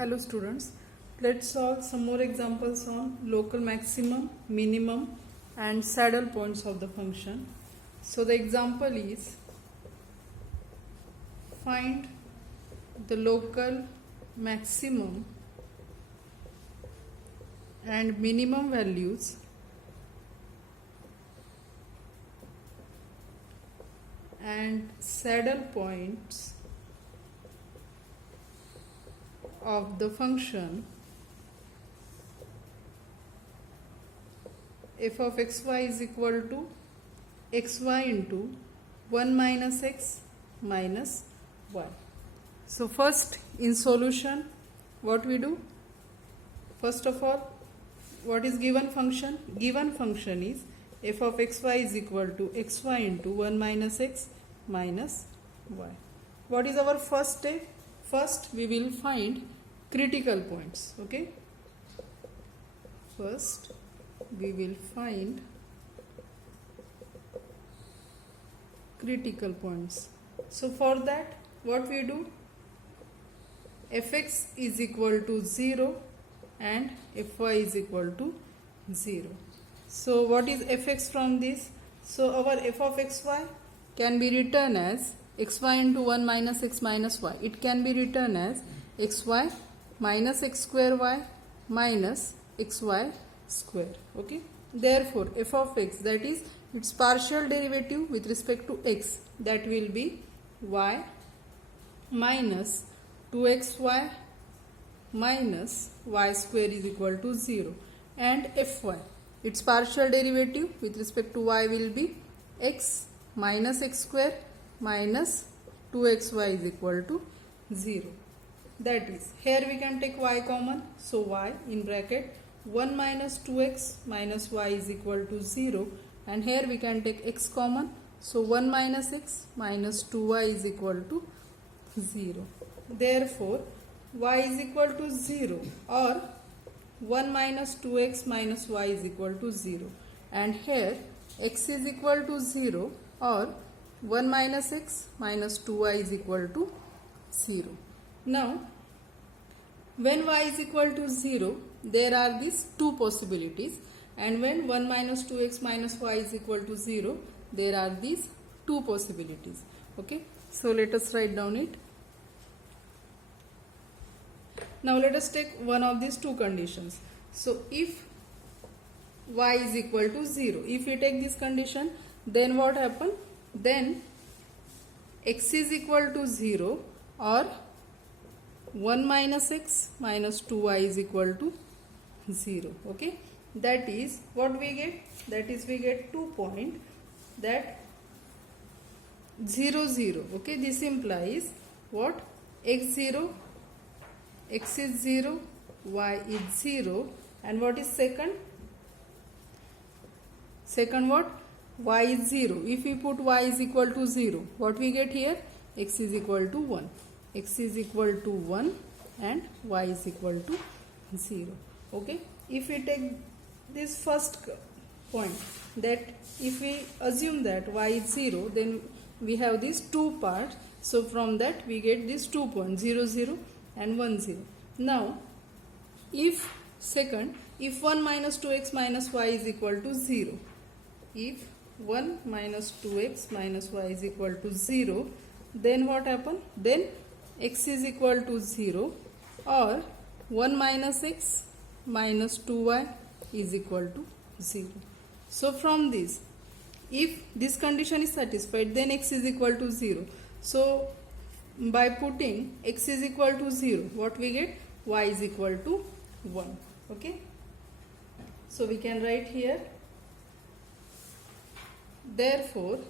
Hello students, let's solve some more examples on local maximum, minimum and saddle points of the function. So the example is find the local maximum and minimum values and saddle points of the function f of xy is equal to xy into 1 minus x minus y. So first in solution what we do? First of all, what is given function? Given function is f of xy is equal to xy into 1 minus x minus y. What is our first step? First we will find critical points. Okay, first we will find critical points. So for that what we do? Fx is equal to 0 and fy is equal to 0. So what is fx from this? So our f of xy can be written as xy into 1 minus x minus y. It can be written as xy minus x square y minus xy square. Okay. Therefore f of x, that is its partial derivative with respect to x, that will be y minus 2xy minus y square is equal to 0, and fy, its partial derivative with respect to y will be x minus x square minus 2xy is equal to 0. That is, here we can take y common, so y in bracket 1 minus 2x minus y is equal to 0, and here we can take x common, so 1 minus x minus 2y is equal to 0. Therefore y is equal to 0, or 1 minus 2x minus y is equal to 0, and here x is equal to 0, or 1 minus x minus 2y is equal to 0. Now when y is equal to 0, there are these two possibilities, and when 1 minus 2x minus y is equal to 0, there are these two possibilities. Okay, so let us write down it. Now let us take one of these two conditions. So if y is equal to 0, if we take this condition, then what happen? Then x is equal to 0, or 1 minus x minus 2y is equal to 0. Okay, that is what we get? That is, we get 2 points, that 0 0. Okay, this implies what? X0, x is 0, y is 0, and what is second? Second what? Y is 0. If we put y is equal to 0, what we get here? X is equal to 1. X is equal to 1 and y is equal to 0. Okay, if we take this first point, that if we assume that y is 0, then we have these two parts. So from that we get these 2 points, 0 0 and 1 0. Now if second, if 1 minus 2x minus y is equal to 0, if 1 minus 2x minus y is equal to 0, then what happen? Then x is equal to 0, or 1 minus x minus 2y is equal to 0. So from this, if this condition is satisfied, then x is equal to 0. So by putting x is equal to 0, what we get? Y is equal to 1. Okay, so we can write here, therefore,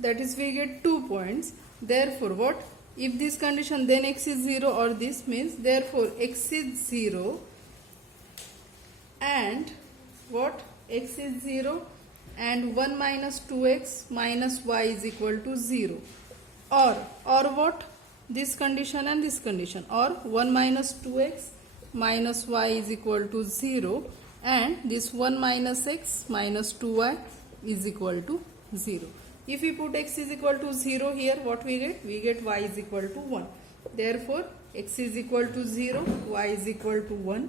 that is, we get 2 points. Therefore what? If this condition, then x is 0, or this means, therefore x is 0 and what? X is 0 and 1 minus 2x minus y is equal to 0, or what? This condition and this condition, or 1 minus 2x minus y is equal to 0, and this 1 minus x minus 2y is equal to 0. If we put x is equal to 0 here, what we get? We get y is equal to 1. Therefore, x is equal to 0, y is equal to 1.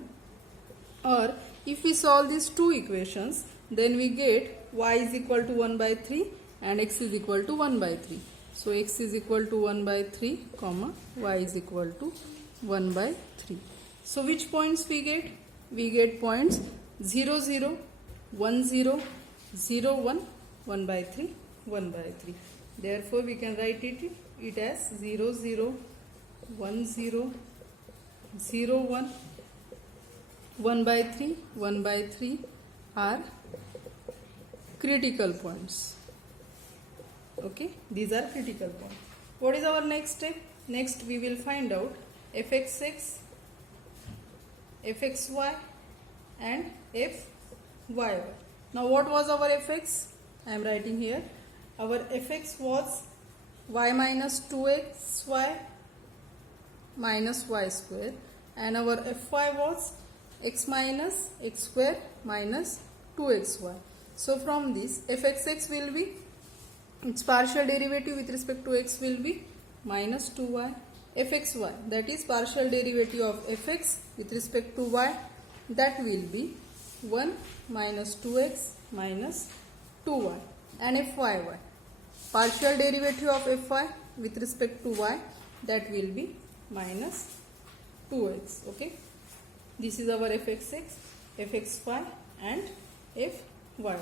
Or if we solve these two equations, then we get y is equal to 1 by 3 and x is equal to 1 by 3. So x is equal to 1 by 3, comma, y is equal to 1 by 3. So which points we get? We get points 0, 0, 1, 0, 0, 1, 1 by 3, 1 by 3. Therefore, we can write it as 0, 0, 1, 0, 0, 1, 1 by 3, 1 by 3 are critical points. Okay, these are critical points. What is our next step? Next, we will find out fxx, fxy and fyy. Now, what was our fx? I am writing here. Our fx was y minus 2xy minus y square, and our fy was x minus x square minus 2xy. So, from this, fxx will be, its partial derivative with respect to x will be minus 2y. Fxy, that is partial derivative of fx with respect to y, that will be 1 minus 2x minus 2y. And fyy, partial derivative of fy with respect to y, that will be minus 2x. Okay, this is our fxx, fxy and fyy.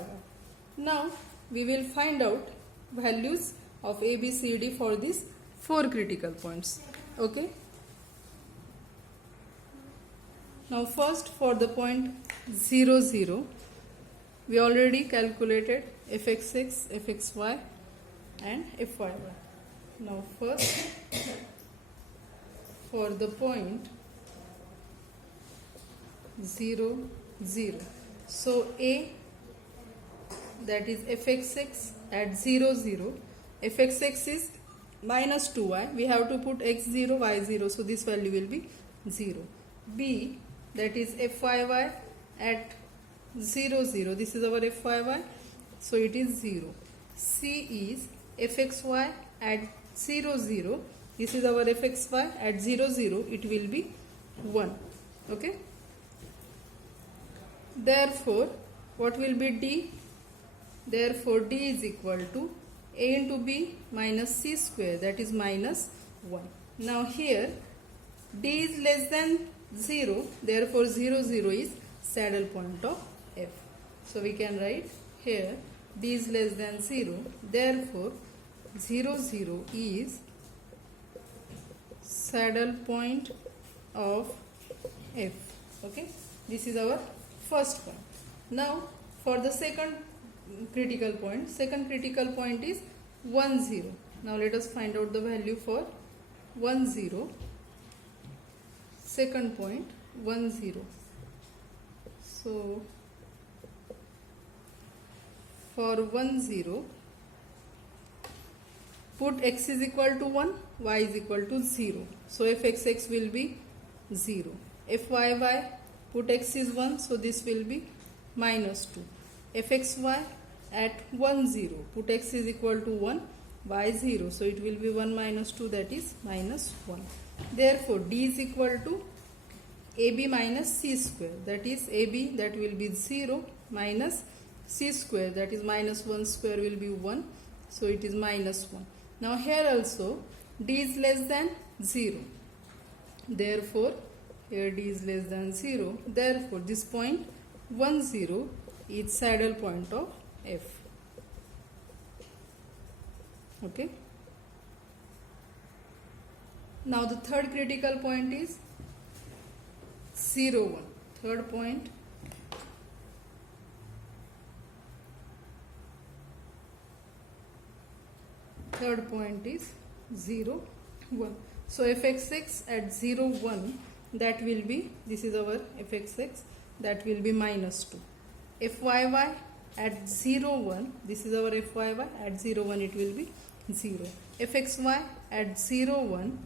Now we will find out values of a, b, c, d for these 4 critical points. Okay, now first for the point 0, 0, we already calculated fxx, fxy and fyy. Now first for the point 0, 0, so a, that is fxx at 0, 0, fxx is minus 2y, we have to put x0, y0, so this value will be 0. B, that is fyy at 0, 0, this is our fyy, so it is 0. C is fxy at 0, 0, this is our fxy at 0, 0, it will be 1. Okay, therefore what will be d? Therefore d is equal to a into b minus c square, that is minus 1. Now here d is less than 0, therefore 0, 0 is saddle point of f. So we can write here d is less than 0, therefore 0, 0 is saddle point of f. Okay, this is our first point. Now for the second critical point is 1, 0. Now let us find out the value for 1, 0. Second point 1, 0. So for 1, 0, put x is equal to 1, y is equal to 0. So fxx will be 0. Fyy, put x is 1, so this will be minus 2. Fxy at 1, 0, put x is equal to 1, y 0, so it will be 1 minus 2, that is minus 1. Therefore d is equal to ab minus c square, that is ab, that will be 0, minus c square, that is minus 1 square will be 1, so it is minus 1. Now here also d is less than 0, therefore here d is less than 0, therefore this point 1, 0 is saddle point of f. Okay, now the third critical point is 0, 1. Third point, is 0, 1. So fxx at 0, 1, that will be, this is our fxx, that will be minus 2. Fyy at 0, 1, this is our fyy, at 0, 1 it will be 0. Fxy at 0, 1,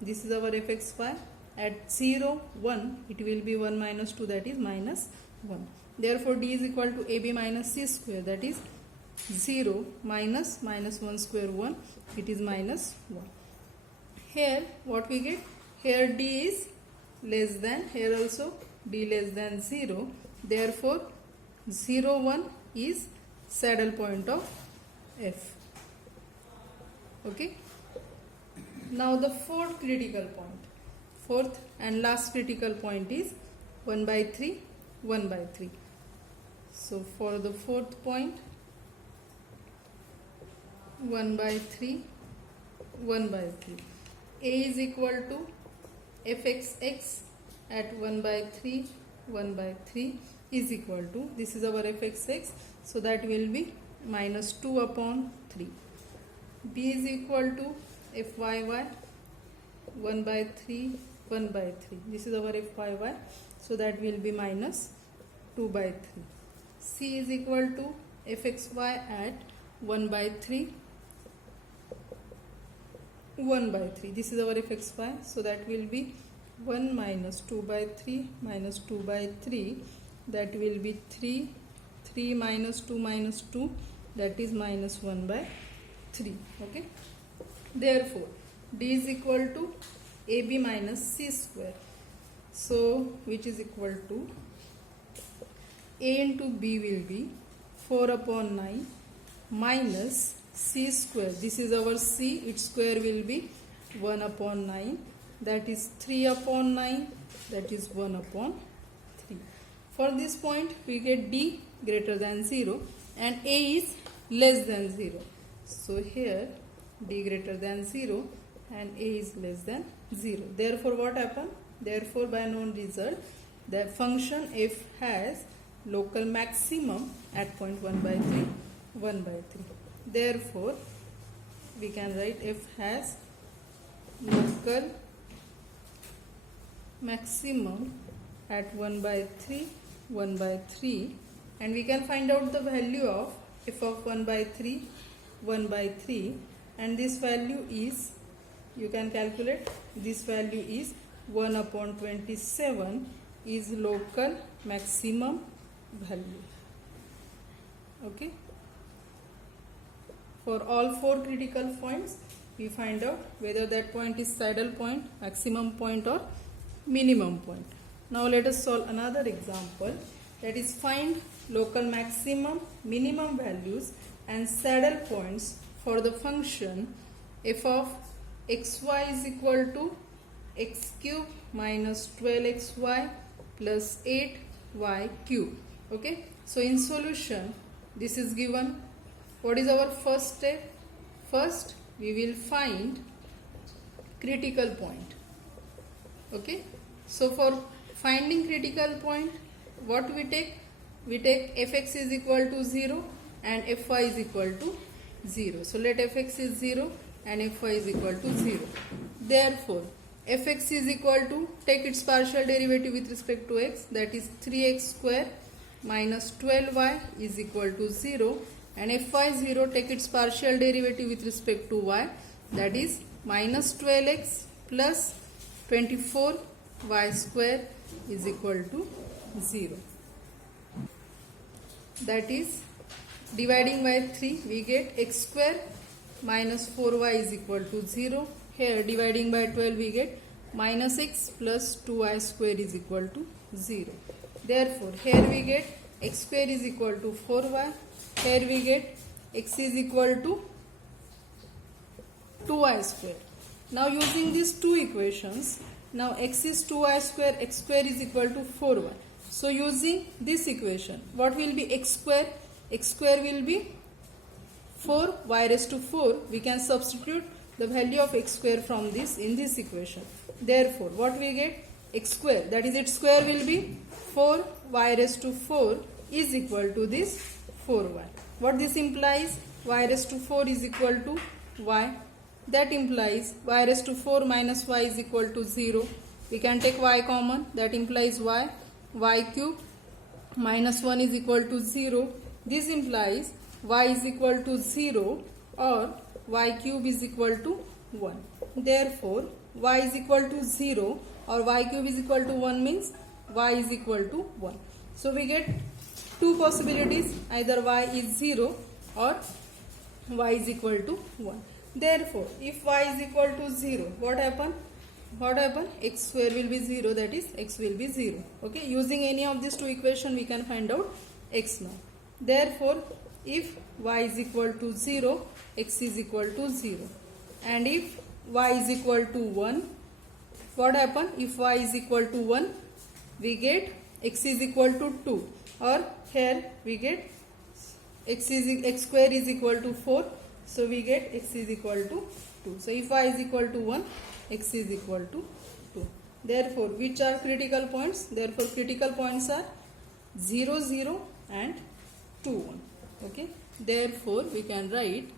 this is our fxy, at 0, 1 it will be 1 minus 2, that is minus 1. Therefore d is equal to ab minus c square, that is 0 minus 1 square 1, it is minus 1. Here what we get? Here d is less than, here also d less than 0. Therefore 0 1 is saddle point of f. Okay. Now the fourth critical point, fourth and last critical point is 1 by 3, 1 by 3. So for the fourth point, 1 by 3, 1 by 3. A is equal to fxx at 1 by 3, 1 by 3 is equal to, this is our fxx, so that will be minus 2 upon 3. B is equal to fyy 1 by 3, 1 by 3. This is our fyy, so that will be minus 2 by 3. C is equal to fxy at 1 by 3, 1 by 3. This is our fxy, so that will be 1 minus 2 by 3 minus 2 by 3, that will be 3, 3 minus 2, that is minus 1 by 3. Okay. Therefore d is equal to ab minus c square, so which is equal to a into b will be 4 upon 9 minus c square, this is our c, its square will be 1 upon 9, that is 3 upon 9, that is 1 upon 3. For this point we get d greater than 0 and a is less than 0. So here d greater than 0 and a is less than 0. Therefore what happened? Therefore by known result, the function f has local maximum at point 1 by 3, 1 by 3. Therefore we can write f has local maximum at 1 by 3, 1 by 3, and we can find out the value of f of 1 by 3, 1 by 3, and this value is, you can calculate, this value is 1 upon 27 is local maximum value. Okay. For all four critical points we find out whether that point is saddle point, maximum point or minimum point. Now let us solve another example, that is find local maximum, minimum values and saddle points for the function f of xy is equal to x cube minus 12xy plus 8y cube. Okay. So in solution this is given. What is our first step? First we will find critical point. Okay. So for finding critical point, what we take? We take fx is equal to 0 and fy is equal to 0. So let fx is 0 and fy is equal to 0. Therefore fx is equal to, take its partial derivative with respect to x, that is 3x square minus 12y is equal to 0, and fy 0, take its partial derivative with respect to y, that is minus 12x plus 24y square is equal to 0. That is, dividing by 3 we get x square minus 4y is equal to 0. Here dividing by 12 we get minus x plus 2y square is equal to 0. Therefore here we get x square is equal to 4y. Here we get x is equal to 2y square. Now using these two equations, now x is 2y square, x square is equal to 4y. So using this equation, what will be x square? X square will be 4, y raised to 4. We can substitute the value of x square from this in this equation. Therefore what we get? X square, that is its square will be 4, y raised to 4 is equal to this 4y. What this implies? Y raised to 4 is equal to y. That implies y raised to 4 minus y is equal to 0. We can take y common, that implies y. Y cube minus 1 is equal to 0. This implies y is equal to 0 or y cube is equal to 1. Therefore y is equal to 0 or y cube is equal to 1 means y is equal to 1. So we get two possibilities, either y is 0 or y is equal to 1. Therefore, if y is equal to 0, what happen? X square will be 0, that is x will be 0. Okay, using any of these two equation we can find out x now. Therefore, if y is equal to 0, x is equal to 0. And if y is equal to 1, what happen? If y is equal to 1, we get x is equal to 2, or here we get x square is equal to 4, so we get x is equal to 2. So if y is equal to 1, x is equal to 2. Therefore, which are critical points? Therefore, critical points are 0, 0 and 2, 1. Okay. Therefore, we can write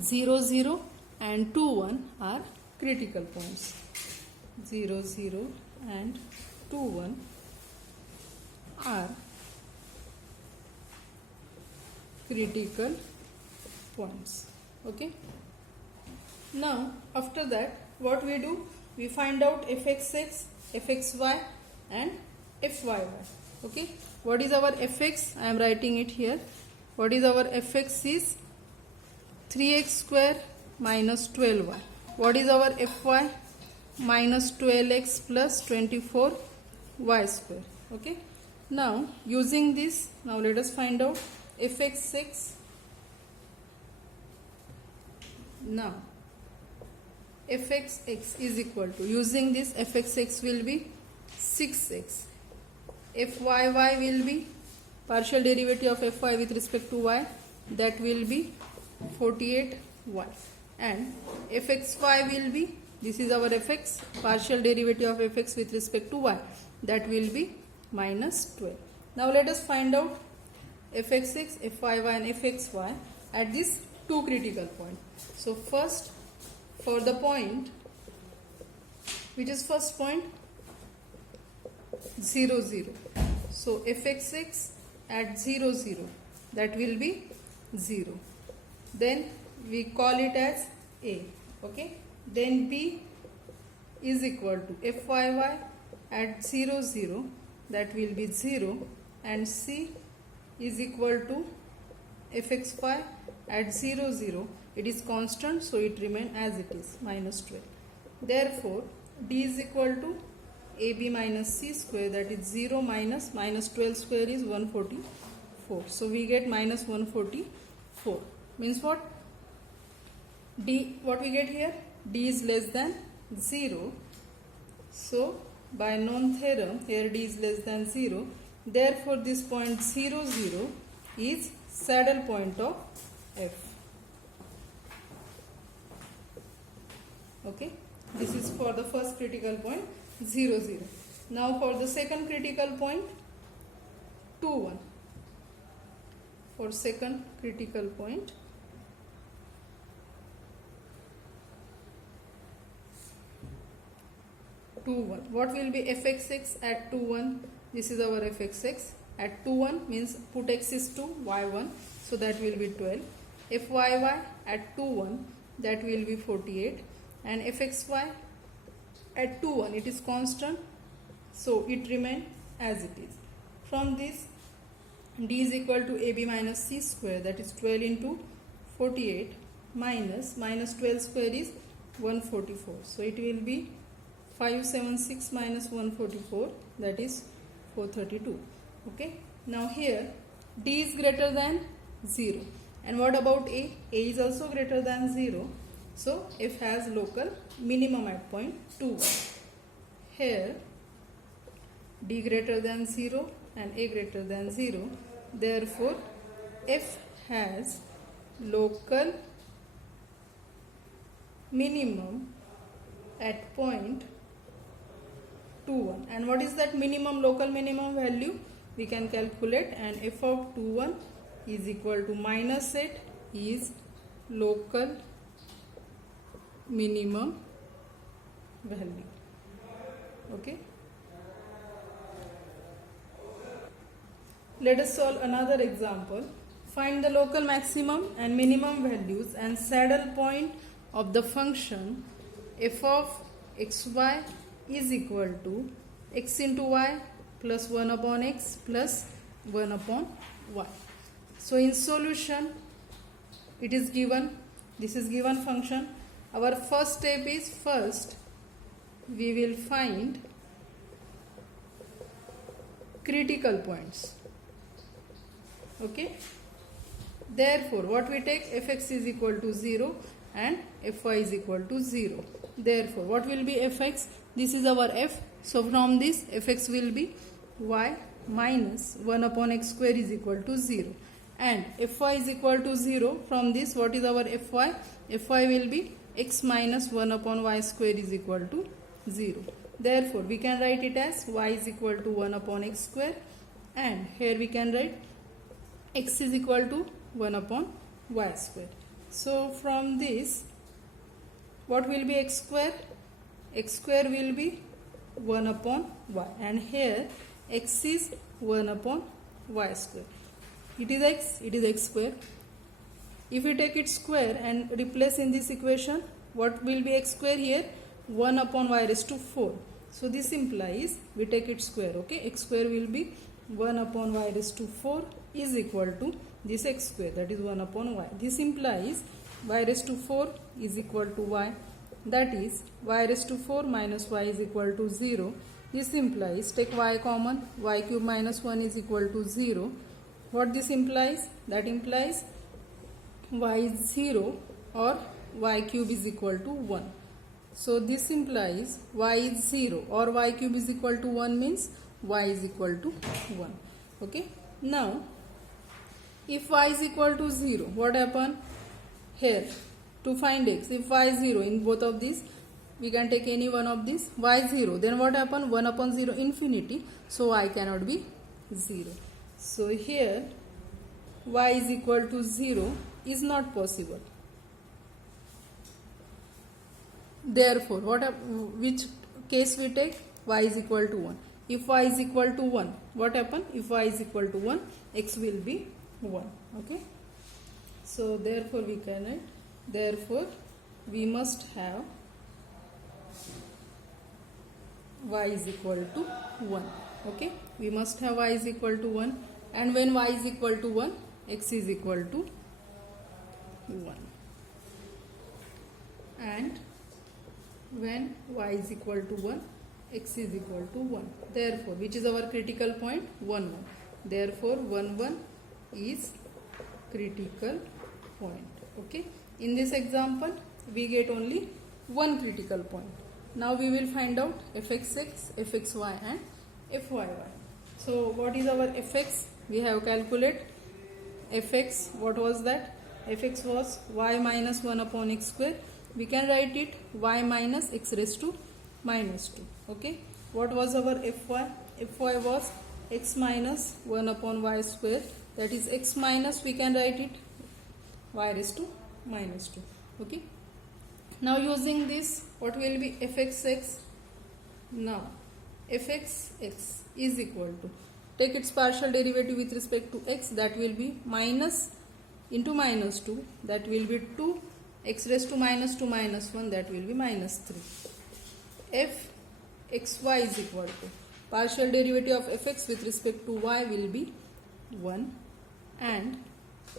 0, 0 and 2, 1 are critical points. 0, 0 and 2, 1 are critical points. Okay. Now, after that, what we do? We find out fxx, fxy and fyy. Okay. What is our fx? I am writing it here. What is our fx is 3x square minus 12y. What is our fy? Minus 12x plus 24y square. Okay. Now, using this, now let us find out fxx. Now, fxx is equal to, using this fxx will be 6x. fyy will be partial derivative of fy with respect to y, that will be 48y. And fxy will be, this is our fx, partial derivative of fx with respect to y, that will be minus 12. Now let us find out fxx, fyy and fxy at these two critical points. So first, for the point, which is first point, 0, 0. So fxx at 0, 0, that will be 0. Then we call it as a. Okay. Then b is equal to fyy at 0, 0, that will be 0, and c is equal to fxy at 0, 0. It is constant, so it remains as it is, minus 12. Therefore, d is equal to ab minus c square, that is 0 minus 12 square is 144. So we get minus 144. Means what? D, what we get here? D is less than 0. So by known theorem, here d is less than 0. Therefore, this point 0, 0 is saddle point of f. Okay. This is for the first critical point, 0, 0. Now for the second critical point, 2, 1. For second critical point, 2, 1. What will be fxx at 2, 1? This is our fxx. At 2, 1 means put x is 2, y 1. So that will be 12. fyy at 2, 1, that will be 48. And fxy at 2, 1, it is constant. So it remains as it is. From this, d is equal to ab minus c square, that is 12 into 48 minus 12 square is 144. So it will be 576 minus 144, that is 432. Okay. Now here d is greater than 0. And what about a? A is also greater than 0. So f has local minimum at point 2, 1. Here d greater than 0 and a greater than 0. Therefore, f has local minimum at point 2, 1. And what is that minimum, local minimum value? We can calculate, and f of 2, 1 is equal to minus 8 is local minimum value. Okay. Let us solve another example. Find the local maximum and minimum values and saddle point of the function f of xy is equal to x into y plus 1 upon x plus 1 upon y. So in solution, it is given, this is given function. Our first step is, first we will find critical points. Okay. Therefore, what we take, fx is equal to 0 and fy is equal to 0. Therefore, what will be fx? This is our f. So from this, fx will be y minus 1 upon x square is equal to 0. And fy is equal to 0. From this, what is our fy? Fy will be x minus 1 upon y square is equal to 0. Therefore, we can write it as y is equal to 1 upon x square, and here we can write x is equal to 1 upon y square. So from this, what will be x square? X square will be 1 upon y, and here x is 1 upon y square. It is x square. If we take its square and replace in this equation, what will be x square here? 1 upon y raised to 4. So this implies, we take its square, okay? X square will be 1 upon y raised to 4 is equal to this x square, that is 1 upon y. This implies y raised to 4 is equal to y, that is y raised to 4 minus y is equal to 0. This implies, take y common, y cube minus 1 is equal to 0. What this implies? That implies y is 0 or y cube is equal to 1. So this implies y is 0 or y cube is equal to 1 means y is equal to 1. Okay. Now, if y is equal to 0, what happen? Here, to find x, if y is 0 in both of these, we can take any one of these, y is 0, then what happen? 1 upon 0 infinity, so y cannot be 0. So here, y is equal to 0 is not possible. Therefore, which case we take? Y is equal to 1. If y is equal to 1, what happen? If y is equal to 1, x will be 1. Okay. So therefore we can write, therefore we must have y is equal to 1. Okay. We must have y is equal to 1, and when y is equal to 1, x is equal to 1. And when y is equal to 1, x is equal to 1. Therefore, which is our critical point? 1, 1. Therefore, 1, 1 is critical point. Okay. In this example, we get only one critical point. Now we will find out fxx, fxy and fyy. So what is our fx? We have calculated fx. What was that? Fx was y minus 1 upon x square. We can write it y minus x raised to minus 2. Okay. What was our fy? Fy was x minus 1 upon y square. That is x minus, we can write it y raised to minus 2. Okay. Now using this, what will be fxx? Now fxx is equal to, take its partial derivative with respect to x, that will be minus into minus 2, that will be 2, x raised to minus 2 minus 1, that will be minus 3. F xy is equal to, partial derivative of fx with respect to y will be 1, and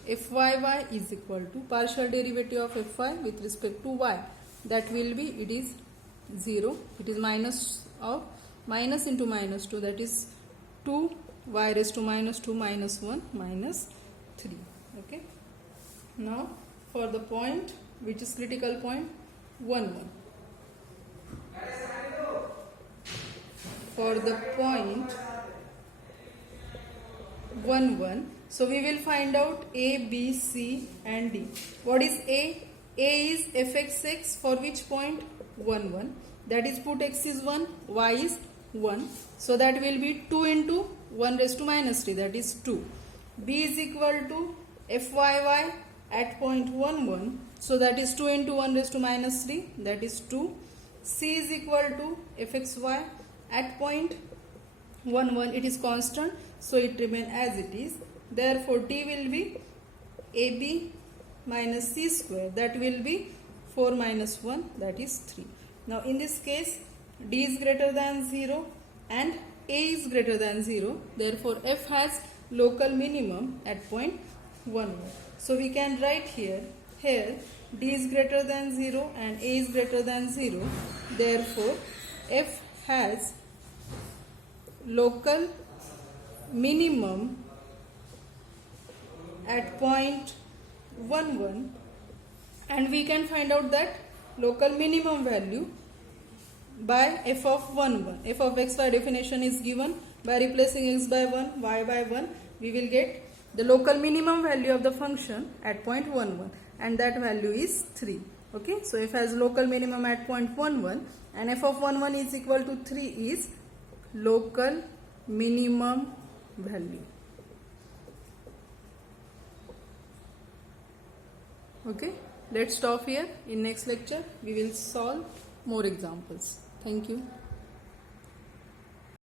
fyy is equal to, partial derivative of fy with respect to y, that will be, it is 0, it is minus of minus into minus 2, that is 2 y raised to minus 2 minus 1 minus 3. Okay. Now for the point which is critical point 1, 1. For the point 1, 1, so we will find out A, B, C and D. What is A? A is fxx for which point? 1, 1. That is, put x is 1, y is 1. So that will be 2 into 1 raised to minus 3, that is 2. B is equal to fyy at point 1, 1. So that is 2 into 1 raised to minus 3, that is 2. C is equal to fxy at point 1, 1. It is constant, so it remains as it is. Therefore, D will be AB minus C square, that will be 4 minus 1, that is 3. Now in this case, D is greater than 0 and A is greater than 0. Therefore, F has local minimum at point 1 1. So we can write here d is greater than 0 and a is greater than 0. Therefore f has local minimum at point 1 1, and we can find out that local minimum value by f of 1 1. F of xy definition is given by replacing x by 1, y by 1. We will get the local minimum value of the function at point 1 1, and that value is 3. Okay, so f has local minimum at point 1 1, and f of 1 1 is equal to 3 is local minimum value. Okay, let's stop here. In next lecture we will solve more examples. Thank you.